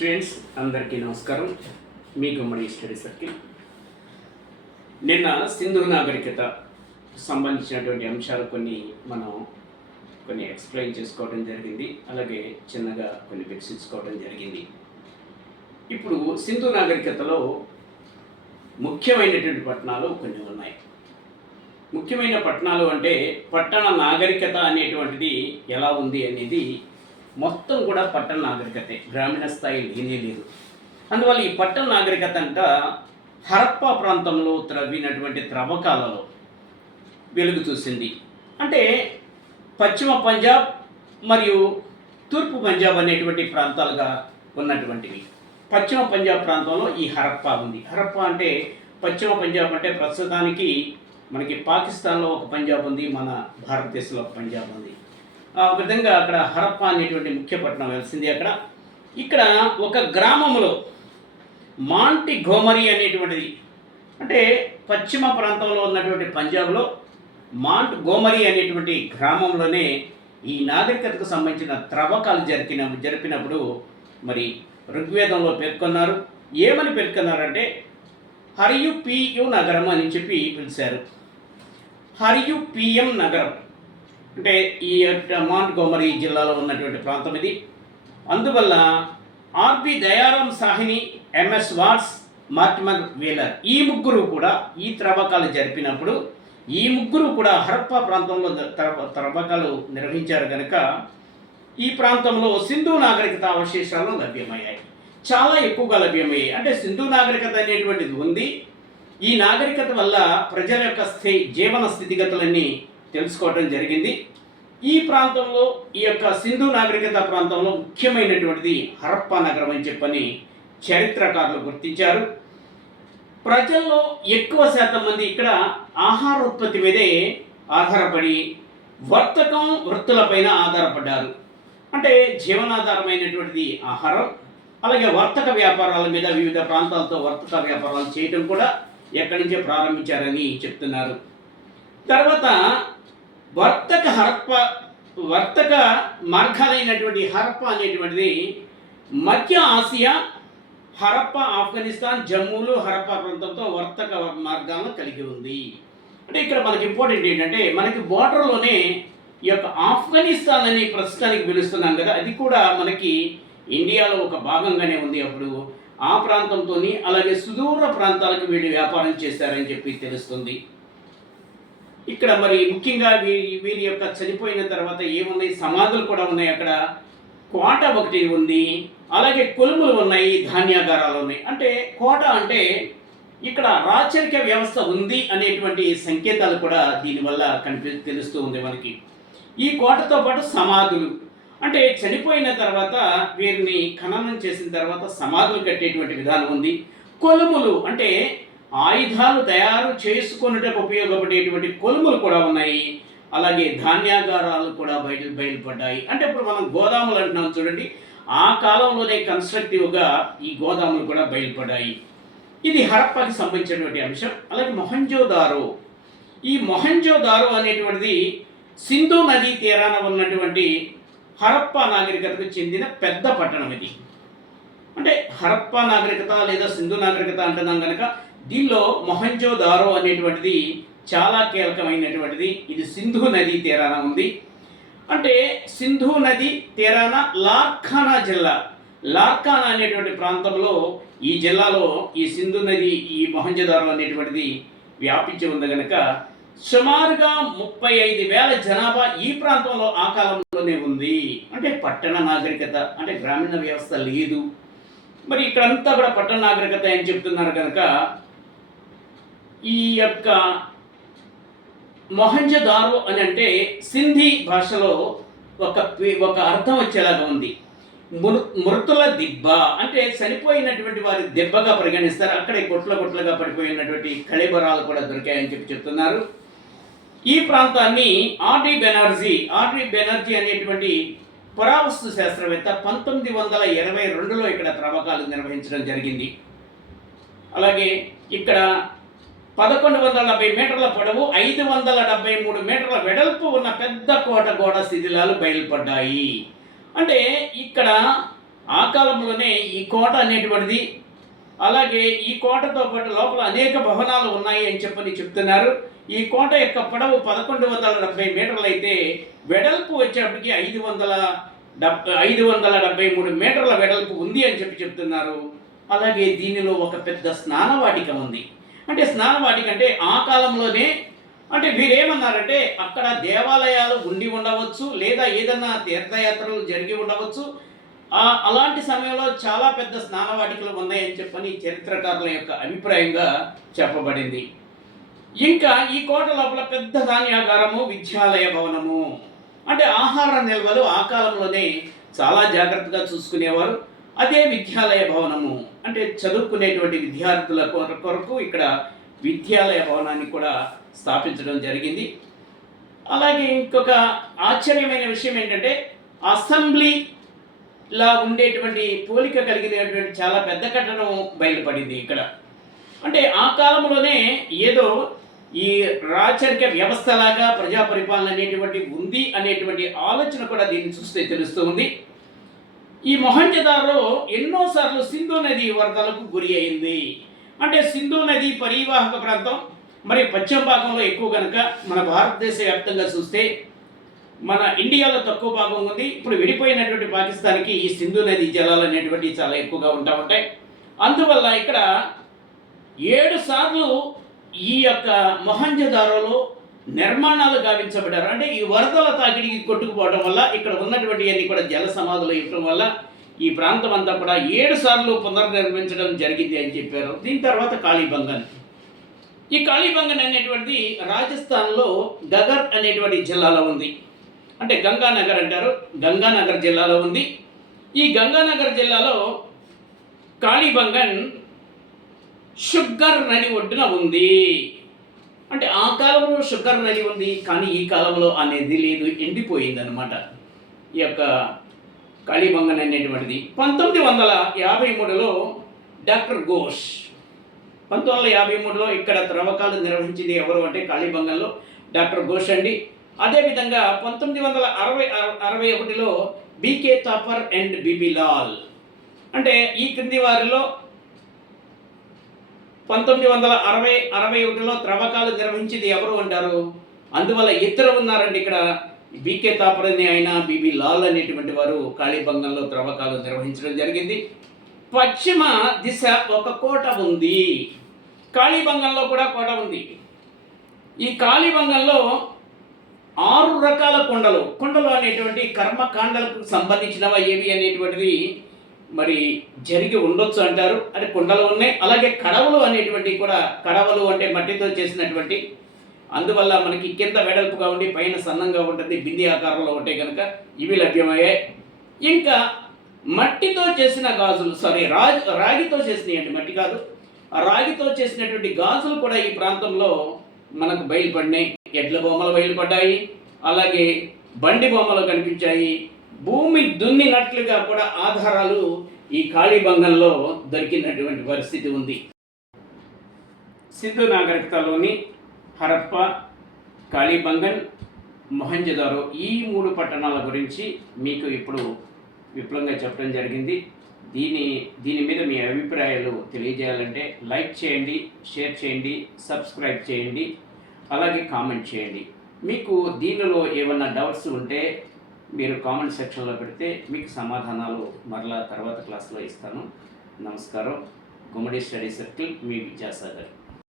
Students అందరికీ నమస్కారం. మీ గుమ్మడి స్టడీ సర్కిల్. నిన్న సింధు నాగరికత సంబంధించినటువంటి అంశాలు కొన్ని మనం కొన్ని ఎక్స్ప్లెయిన్ చేసుకోవడం జరిగింది. అలాగే చిన్నగా కొన్ని వికసించుకోవడం జరిగింది. ఇప్పుడు సింధు నాగరికతలో ముఖ్యమైనటువంటి పట్టణాలు కొన్ని ఉన్నాయి. ముఖ్యమైన పట్టణాలు అంటే పట్టణ నాగరికత అనేటువంటిది ఎలా ఉంది అనేది మొత్తం కూడా పట్టణ నాగరికతే. గ్రామీణ స్థాయి లేనే లేదు. అందువల్ల ఈ పట్టణ నాగరికత అంట హరప్పా ప్రాంతంలో త్రవ్వినటువంటి త్రవ్వకాలలో వెలుగు చూసింది. అంటే పశ్చిమ పంజాబ్ మరియు తూర్పు పంజాబ్ అనేటువంటి ప్రాంతాలుగా ఉన్నటువంటివి. పశ్చిమ పంజాబ్ ప్రాంతంలో ఈ హరప్పా ఉంది. హరప్పా అంటే పశ్చిమ పంజాబ్ అంటే ప్రస్తుతానికి మనకి పాకిస్తాన్లో ఒక పంజాబ్ ఉంది మన భారతదేశంలో ఒక పంజాబ్ ఉంది. ఆ విధంగా అక్కడ హరప్ప అనేటువంటి ముఖ్య పట్టణం వెలిసింది అక్కడ. ఇక్కడ ఒక గ్రామంలో మాంటి గోమరి అనేటువంటిది అంటే పశ్చిమ ప్రాంతంలో ఉన్నటువంటి పంజాబ్లో మాంట్ గోమరి అనేటువంటి గ్రామంలోనే ఈ నాగరికతకు సంబంధించిన త్రవ్వకాలు జరిపిన జరిపినప్పుడు మరి ఋగ్వేదంలో పేర్కొన్నారు. ఏమని పేర్కొన్నారంటే హరియు పియు నగరం అని చెప్పి పిలిచారు. హరియు పిఎం నగరం. అంటే ఈ మౌంట్ మాంట్ గోమరి జిల్లాలో ఉన్నటువంటి ప్రాంతం ఇది. అందువల్ల R P Dayaram Sahni M S Vats Mortimer Wheeler ఈ ముగ్గురు కూడా ఈ త్రవ్వకాలు జరిపినప్పుడు ఈ ముగ్గురు కూడా హరప్పా ప్రాంతంలో త్రవ్వకాలు నిర్వహించారు కనుక ఈ ప్రాంతంలో సింధు నాగరికత అవశేషాలు లభ్యమయ్యాయి. చాలా ఎక్కువగా లభ్యమయ్యాయి. అంటే సింధు నాగరికత అనేటువంటిది ఉంది. ఈ నాగరికత వల్ల ప్రజల యొక్క స్థి జీవన స్థితిగతులన్నీ తెలుసుకోవడం జరిగింది. ఈ ప్రాంతంలో ఈ యొక్క సింధు నాగరికత ప్రాంతంలో ముఖ్యమైనటువంటిది హరప్పా నగరం అని చెప్పని చరిత్రకారులు గుర్తించారు. ప్రజల్లో ఎక్కువ శాతం మంది ఇక్కడ ఆహారోత్పత్తి మీదే ఆధారపడి వర్తకం వృత్తులపైన ఆధారపడ్డారు. అంటే జీవనాధారమైనటువంటిది ఆహారం అలాగే వర్తక వ్యాపారాల మీద వివిధ ప్రాంతాలతో వర్తక వ్యాపారాలు చేయడం కూడా ఎక్కడి నుంచే ప్రారంభించారని చెప్తున్నారు. తర్వాత వర్తక హర్ప వర్తక మార్గాలైనటువంటి హరప్ప అనేటువంటిది మధ్య ఆసియా హరప్ప ఆఫ్ఘనిస్తాన్ జమ్మూలు హరప్పా ప్రాంతంతో వర్తక మార్గాలను కలిగి ఉంది. అంటే ఇక్కడ మనకి ఇంపార్టెంట్ ఏంటంటే మనకి బోర్డర్లోనే ఈ యొక్క ఆఫ్ఘనిస్తాన్ అని ప్రస్తుతానికి పిలుస్తున్నాం కదా అది కూడా మనకి ఇండియాలో ఒక భాగంగానే ఉంది అప్పుడు. ఆ ప్రాంతంతో అలాగే సుదూర ప్రాంతాలకు వీళ్ళు వ్యాపారం చేశారని చెప్పి తెలుస్తుంది. ఇక్కడ మరి ముఖ్యంగా వీరి వీరి యొక్క చనిపోయిన తర్వాత ఏమున్నాయి సమాధులు కూడా ఉన్నాయి అక్కడ. కోట ఒకటి ఉంది. అలాగే కొలుములు ఉన్నాయి ధాన్యాగారాలు ఉన్నాయి. అంటే కోట అంటే ఇక్కడ రాచరిక వ్యవస్థ ఉంది అనేటువంటి సంకేతాలు కూడా దీనివల్ల కనిపి తెలుస్తూ ఉంది మనకి. ఈ కోటతో పాటు సమాధులు. అంటే చనిపోయిన తర్వాత వీరిని ఖననం చేసిన తర్వాత సమాధులు కట్టేటువంటి విధానం ఉంది. కొలుములు అంటే ఆయుధాలు తయారు చేసుకున్నటకు ఉపయోగపడేటువంటి కొలుములు కూడా ఉన్నాయి. అలాగే ధాన్యాగారాలు కూడా బయట బయలుపడ్డాయి. అంటే ఇప్పుడు మనం గోదాములు అంటున్నాం చూడండి. ఆ కాలంలోనే కన్స్ట్రక్టివ్గా ఈ గోదాములు కూడా బయలుపడ్డాయి. ఇది హరప్పకి సంబంధించినటువంటి అంశం. అలాగే మొహంజోదారో. ఈ మొహంజోదారో అనేటువంటిది సింధు నదీ తీరాన ఉన్నటువంటి హరప్పా నాగరికతకు చెందిన పెద్ద పట్టణం ఇది. అంటే హరప్పా నాగరికత లేదా సింధు నాగరికత అంటున్నాం కనుక దీనిలో మొహంజో దారో అనేటువంటిది చాలా కీలకమైనటువంటిది. ఇది సింధు నదీ తీరాన ఉంది. అంటే సింధు నది తీరాన లార్ఖానా జిల్లా. లార్ఖానా అనేటువంటి ప్రాంతంలో ఈ జిల్లాలో ఈ సింధు నది ఈ మొహంజోదారో అనేటువంటిది వ్యాపించి ఉంది కనుక సుమారుగా ముప్పై ఐదు వేల జనాభా ఈ ప్రాంతంలో ఆ కాలంలోనే ఉంది. అంటే పట్టణ నాగరికత అంటే గ్రామీణ వ్యవస్థ లేదు. మరి ఇక్కడంతా కూడా పట్టణ నాగరికత అని చెప్తున్నారు కనుక ఈ యొక్క మొహంజదారు అని అంటే సింధీ భాషలో ఒక ఒక అర్థం వచ్చేలాగా ఉంది. మృ మృతుల దిబ్బ అంటే చనిపోయినటువంటి వారి దెబ్బగా పరిగణిస్తారు. అక్కడే గుట్ల కొట్లగా పడిపోయినటువంటి కళిబరాలు కూడా దొరికాయని చెప్పి చెప్తున్నారు. ఈ ప్రాంతాన్ని ఆర్డి బెనర్జీ ఆర్డి బెనర్జీ అనేటువంటి పురావస్తు శాస్త్రవేత్త పంతొమ్మిది వందల ఇరవై రెండులో ఇక్కడ త్రవ్వకాలు నిర్వహించడం జరిగింది. అలాగే ఇక్కడ పదకొండు వందల డెబ్బై మీటర్ల పొడవు ఐదు వందల డెబ్బై మూడు మీటర్ల వెడల్పు ఉన్న పెద్ద కోట గోడ శిథిలాలు బయలుపడ్డాయి. అంటే ఇక్కడ ఆ కాలంలోనే ఈ కోట అనేటువంటిది అలాగే ఈ కోటతో పాటు లోపల అనేక భవనాలు ఉన్నాయి అని చెప్పని చెప్తున్నారు. ఈ కోట యొక్క పొడవు పదకొండు వందల డెబ్బై మీటర్లు అయితే వెడల్పు వచ్చేటప్పటికి ఐదు వందల డెబ్ ఐదు వందల డెబ్బై మూడు మీటర్ల వెడల్పు ఉంది అని చెప్పి చెప్తున్నారు. అలాగే దీనిలో ఒక పెద్ద స్నానవాటిక ఉంది. అంటే స్నానవాటిక అంటే ఆ కాలంలోనే అంటే వీరేమన్నారంటే అక్కడ దేవాలయాలు ఉండి ఉండవచ్చు లేదా ఏదన్నా తీర్థయాత్రలు జరిగి ఉండవచ్చు. అలాంటి సమయంలో చాలా పెద్ద స్నానవాటికలు ఉన్నాయని చెప్పని చరిత్రకారుల యొక్క అభిప్రాయంగా చెప్పబడింది. ఇంకా ఈ కోట లోపల పెద్ద ధాన్యాగారము విద్యాలయ భవనము. అంటే ఆహార నిల్వలు ఆ కాలంలోనే చాలా జాగ్రత్తగా చూసుకునేవారు. అదే విద్యాలయ భవనము. అంటే చదువుకునేటువంటి విద్యార్థుల కొర- కొరకు ఇక్కడ విద్యాలయ భవనాన్ని కూడా స్థాపించడం జరిగింది. అలాగే ఇంకొక ఆశ్చర్యమైన విషయం ఏంటంటే అసెంబ్లీ లా ఉండేటువంటి పోలిక కలిగినటువంటి చాలా పెద్ద కట్టడం బయలుపడింది ఇక్కడ. అంటే ఆ కాలంలోనే ఏదో ఈ రాచరిక వ్యవస్థలాగా ప్రజా పరిపాలన అనేటువంటి ఉంది అనేటువంటి ఆలోచన కూడా దీన్ని చూస్తే తెలుస్తూ ఉంది. ఈ మొహంజదారో ఎన్నోసార్లు సింధు నది వరదలకు గురి అయింది. అంటే సింధు నది పరివాహక ప్రాంతం మరి పశ్చిమ భాగంలో ఎక్కువ కనుక మన భారతదేశ వ్యాప్తంగా చూస్తే మన ఇండియాలో తక్కువ భాగం ఉంది. ఇప్పుడు విడిపోయినటువంటి పాకిస్తాన్కి ఈ సింధు నది జలాలు అనేటువంటివి చాలా ఎక్కువగా ఉంటా ఉంటాయి. అందువల్ల ఇక్కడ ఏడు సార్లు ఈ యొక్క మొహంజదారోలో నిర్మాణాలు గావించబడ్డారు. అంటే ఈ వరదల తాకిడికి కొట్టుకుపోవడం వల్ల ఇక్కడ ఉన్నటువంటి అన్ని కూడా జల సమాధులు ఇవ్వడం వల్ల ఈ ప్రాంతం అంతా కూడా ఏడు సార్లు పునర్నిర్మించడం జరిగింది అని చెప్పారు. దీని తర్వాత కాళీబంగన్. ఈ కాళీబంగన్ అనేటువంటిది రాజస్థాన్లో గగర్ అనేటువంటి జిల్లాలో ఉంది. అంటే గంగానగర్ అంటారు. గంగానగర్ జిల్లాలో ఉంది. ఈ గంగానగర్ జిల్లాలో కాళీబంగన్ షుగర్ నది ఒడ్డున ఉంది. షుగర్ నది ఉంది కానీ ఈ కాలంలో ఆ నది లేదు ఎండిపోయింది అనమాట ఈ యొక్క కాళీబంగన్ అనేటువంటిది. పంతొమ్మిది వందల యాభై మూడులో డాక్టర్ ఘోష్ పంతొమ్మిది వందల యాభై మూడులో ఇక్కడ త్రవ్వకాలు నిర్వహించింది ఎవరు అంటే కాళీబంగంలో డాక్టర్ ఘోష్ అండి. అదేవిధంగా పంతొమ్మిది వందల అరవై అరవై ఒకటిలో B K Thapar and B B Lal. అంటే ఈ క్రింది వారిలో పంతొమ్మిది వందల అరవై అరవై ఒకటిలో త్రవ్వకాలు నిర్వహించింది ఎవరు అంటారు? అందువల్ల ఇద్దరు ఉన్నారండి ఇక్కడ. బీకే తాపరని ఆయన బిబి లాల్ అనేటువంటి వారు కాళీబంగంలో త్రవ్వకాలు నిర్వహించడం జరిగింది. పశ్చిమ దిశ ఒక కోట ఉంది. కాళీబంగంలో కూడా కోట ఉంది. ఈ కాళీబంగంలో ఆరు రకాల కొండలు. కొండలు అనేటువంటి కర్మకాండలకు సంబంధించినవి ఏవి అనేటువంటిది మరి జరిగి ఉండొచ్చు అంటారు. అంటే కుండలు ఉన్నాయి. అలాగే కడవలు అనేటువంటివి కూడా కడవలు అంటే మట్టితో చేసినటువంటి అందువల్ల మనకి కింద వెడల్పుగా ఉండి పైన సన్నంగా ఉంటుంది బింది ఆకారంలో ఉంటే కనుక ఇవి లభ్యమయ్యాయి ఇంకా మట్టితో చేసిన గాజులు సారీ రాగి రాగితో చేసినాయండి మట్టి కాదు. రాగితో చేసినటువంటి గాజులు కూడా ఈ ప్రాంతంలో మనకు బయలుపడినాయి. ఎడ్ల బొమ్మలు బయలుపడ్డాయి. అలాగే బండి బొమ్మలు కనిపించాయి. భూమి దున్నినట్లుగా కూడా ఆధారాలు ఈ కాళీబంగంలో దొరికినటువంటి పరిస్థితి ఉంది. సింధు నాగరికతలోని హరప్ప కాళీబంగన్ మొహంజదారో ఈ మూడు పట్టణాల గురించి మీకు ఇప్పుడు విపులంగా చెప్పడం జరిగింది. దీని దీని మీద మీ అభిప్రాయాలు తెలియజేయాలంటే లైక్ చేయండి షేర్ చేయండి సబ్స్క్రైబ్ చేయండి అలాగే కామెంట్ చేయండి. మీకు దీనిలో ఏమన్నా డౌట్స్ ఉంటే మీరు కామెంట్ సెక్షన్లో పెడితే మీకు సమాధానాలు మరలా తర్వాత క్లాస్లో ఇస్తాను. నమస్కారం. గుమ్మడి స్టడీ సర్కిల్ మీ విద్యాసాగర్.